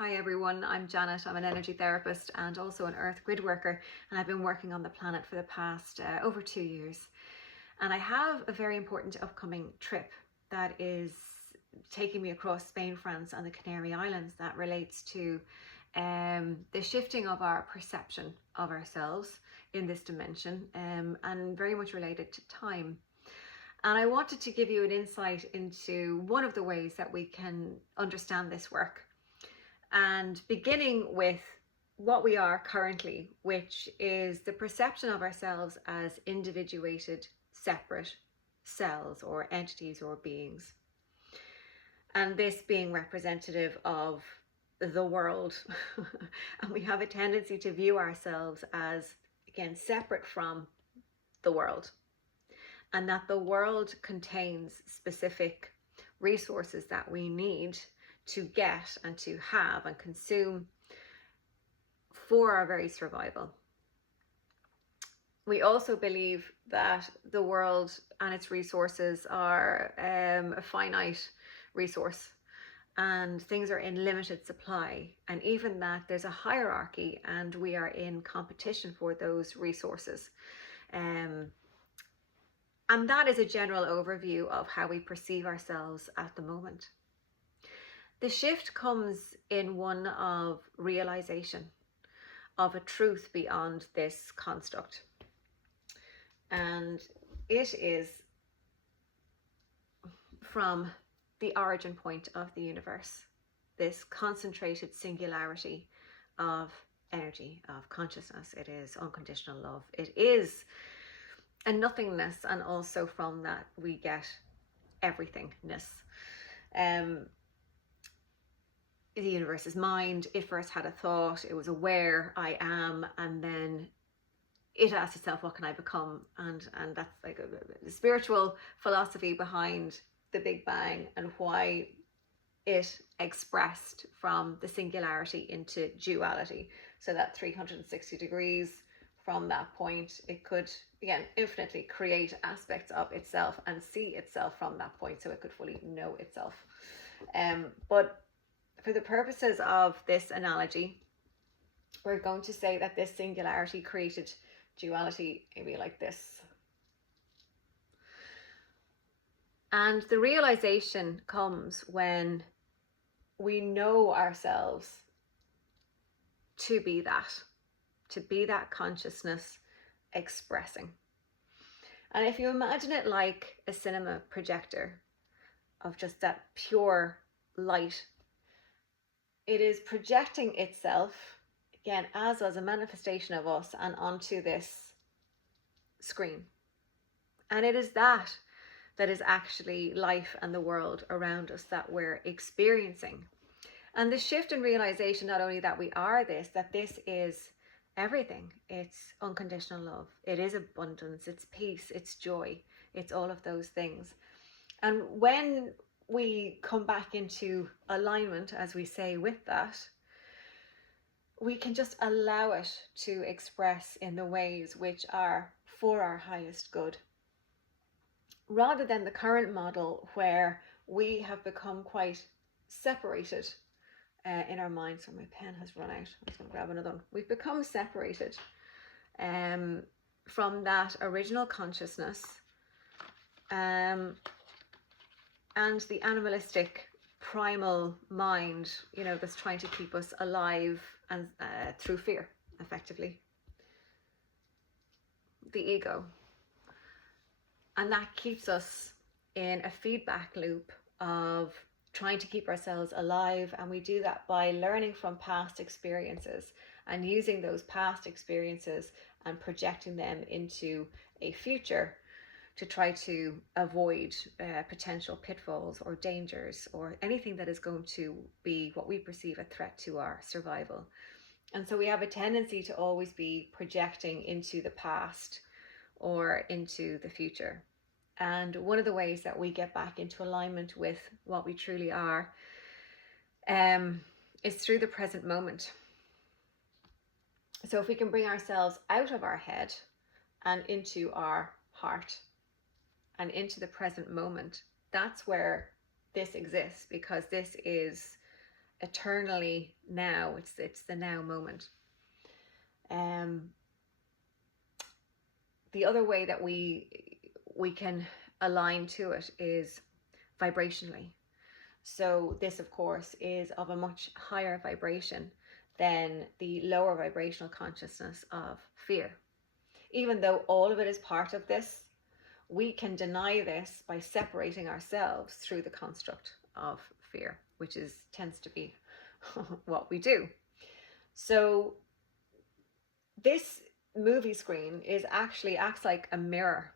Hi everyone, I'm Janet. I'm an energy therapist and also an earth grid worker, and I've been working on the planet for the past over 2 years. And I have a very important upcoming trip that is taking me across Spain, France and the Canary Islands that relates to the shifting of our perception of ourselves in this dimension, and very much related to time. And I wanted to give you an insight into one of the ways that we can understand this work. And beginning with what we are currently, which is the perception of ourselves as individuated, separate cells or entities or beings. And this being representative of the world. And we have a tendency to view ourselves as, again, separate from the world. And that the world contains specific resources that we need to get and to have and consume for our very survival. We also believe that the world and its resources are a finite resource, and things are in limited supply, and even that there's a hierarchy and we are in competition for those resources. And that is a general overview of how we perceive ourselves at the moment. The shift comes in one of realization of a truth beyond this construct. And it is from the origin point of the universe, this concentrated singularity of energy, of consciousness. It is unconditional love. It is a nothingness, and also from that we get everythingness. The universe is mind. It first had a thought, it was aware, I am, and then it asked itself, what can I become? And that's like a spiritual philosophy behind the Big Bang and why it expressed from the singularity into duality. So that 360 degrees from that point, it could, again, infinitely create aspects of itself and see itself from that point, so it could fully know itself. But for the purposes of this analogy, we're going to say that this singularity created duality, maybe like this. And the realization comes when we know ourselves to be that consciousness expressing. And if you imagine it like a cinema projector of just that pure light, it is projecting itself, again, as a manifestation of us and onto this screen. And it is that is actually life and the world around us that we're experiencing. And the shift in realization, not only that we are this, that this is everything. It's unconditional love. It is abundance. It's peace. It's joy. It's all of those things. And when we come back into alignment, as we say, with that, we can just allow it to express in the ways which are for our highest good, rather than the current model where we have become quite separated in our minds. So my pen has run out. I'm just going to grab another one. We've become separated from that original consciousness and the animalistic primal mind, that's trying to keep us alive and through fear, effectively. The ego. And that keeps us in a feedback loop of trying to keep ourselves alive. And we do that by learning from past experiences and using those past experiences and projecting them into a future to try to avoid potential pitfalls or dangers or anything that is going to be what we perceive a threat to our survival. And so we have a tendency to always be projecting into the past or into the future. And one of the ways that we get back into alignment with what we truly are is through the present moment. So if we can bring ourselves out of our head and into our heart and into the present moment, that's where this exists, because this is eternally now. It's the now moment. The other way that we can align to it is vibrationally. So this, of course, is of a much higher vibration than the lower vibrational consciousness of fear. Even though all of it is part of this, we can deny this by separating ourselves through the construct of fear, which tends to be what we do. So this movie screen acts like a mirror.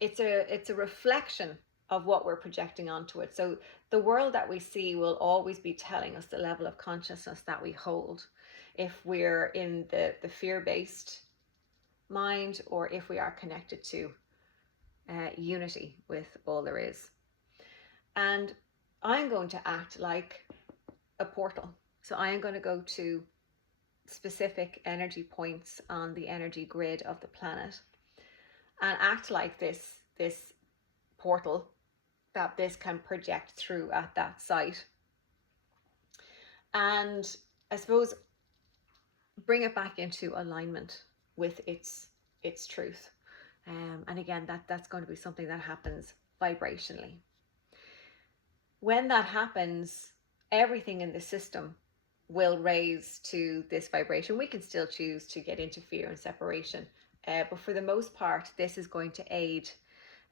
It's a reflection of what we're projecting onto it. So the world that we see will always be telling us the level of consciousness that we hold, if we're in the fear-based mind, or if we are connected to unity with all there is. And I'm going to act like a portal. So I am going to go to specific energy points on the energy grid of the planet and act like this portal that this can project through at that site. And I suppose bring it back into alignment with its truth. And again, that's going to be something that happens vibrationally. When that happens, everything in the system will raise to this vibration. We can still choose to get into fear and separation, but for the most part, this is going to aid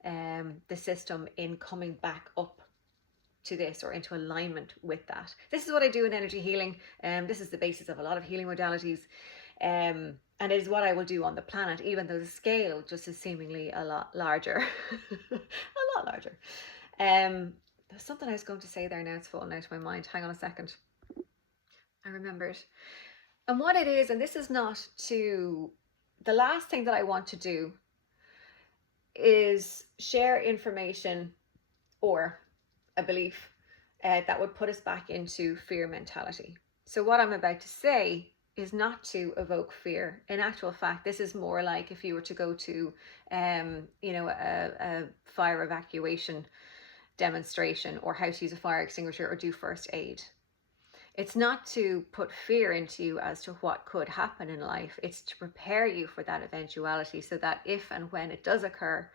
the system in coming back up to this, or into alignment with that. This is what I do in energy healing. This is the basis of a lot of healing modalities. And it is what I will do on the planet, even though the scale just is seemingly a lot larger. A lot larger. There's something I was going to say there, now it's fallen out of my mind. Hang on a second. I remembered. And what it is, and this is not to... The last thing that I want to do is share information or a belief that would put us back into fear mentality. So what I'm about to say is not to evoke fear. In actual fact, this is more like if you were to go to, a fire evacuation demonstration, or how to use a fire extinguisher, or do first aid. It's not to put fear into you as to what could happen in life. It's to prepare you for that eventuality, so that if and when it does occur,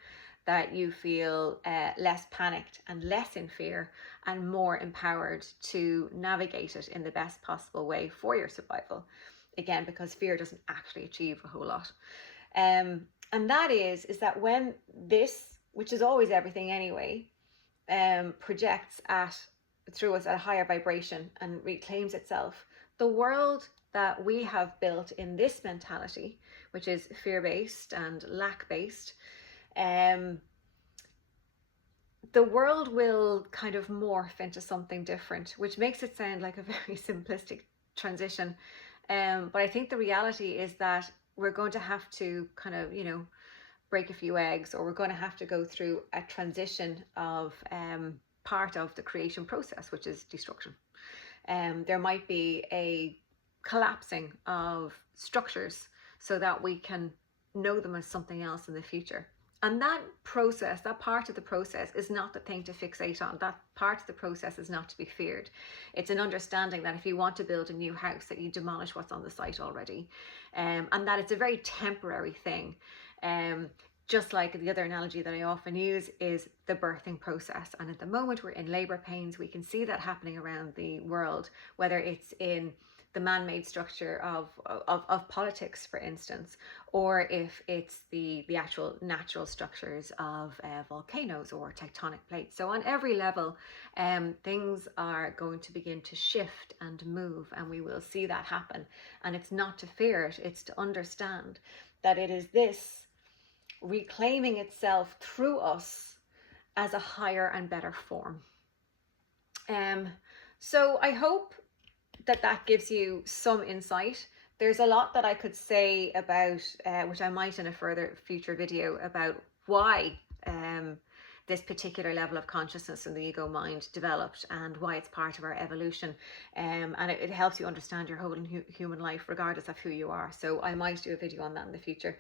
that you feel less panicked and less in fear, and more empowered to navigate it in the best possible way for your survival. Again, because fear doesn't actually achieve a whole lot. And that is that when this, which is always everything anyway, projects through us at a higher vibration and reclaims itself, the world that we have built in this mentality, which is fear-based and lack-based, the world will kind of morph into something different, which makes it sound like a very simplistic transition. But I think the reality is that we're going to have to kind of, break a few eggs, or we're going to have to go through a transition of part of the creation process, which is destruction. There might be a collapsing of structures so that we can know them as something else in the future. And that process, that part of the process, is not the thing to fixate on. That part of the process is not to be feared. It's an understanding that if you want to build a new house, that you demolish what's on the site already. And that it's a very temporary thing. Just like the other analogy that I often use is the birthing process. And at the moment we're in labor pains, we can see that happening around the world, whether it's in the man-made structure of politics, for instance, or if it's the actual natural structures of volcanoes or tectonic plates. So on every level, things are going to begin to shift and move, and we will see that happen. And it's not to fear it, it's to understand that it is this reclaiming itself through us as a higher and better form. So I hope that gives you some insight. There's a lot that I could say about, which I might in a future video, about why this particular level of consciousness in the ego mind developed, and why it's part of our evolution. And it helps you understand your whole human life, regardless of who you are. So I might do a video on that in the future.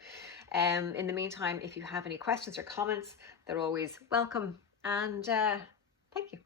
In the meantime, if you have any questions or comments, they're always welcome. And thank you.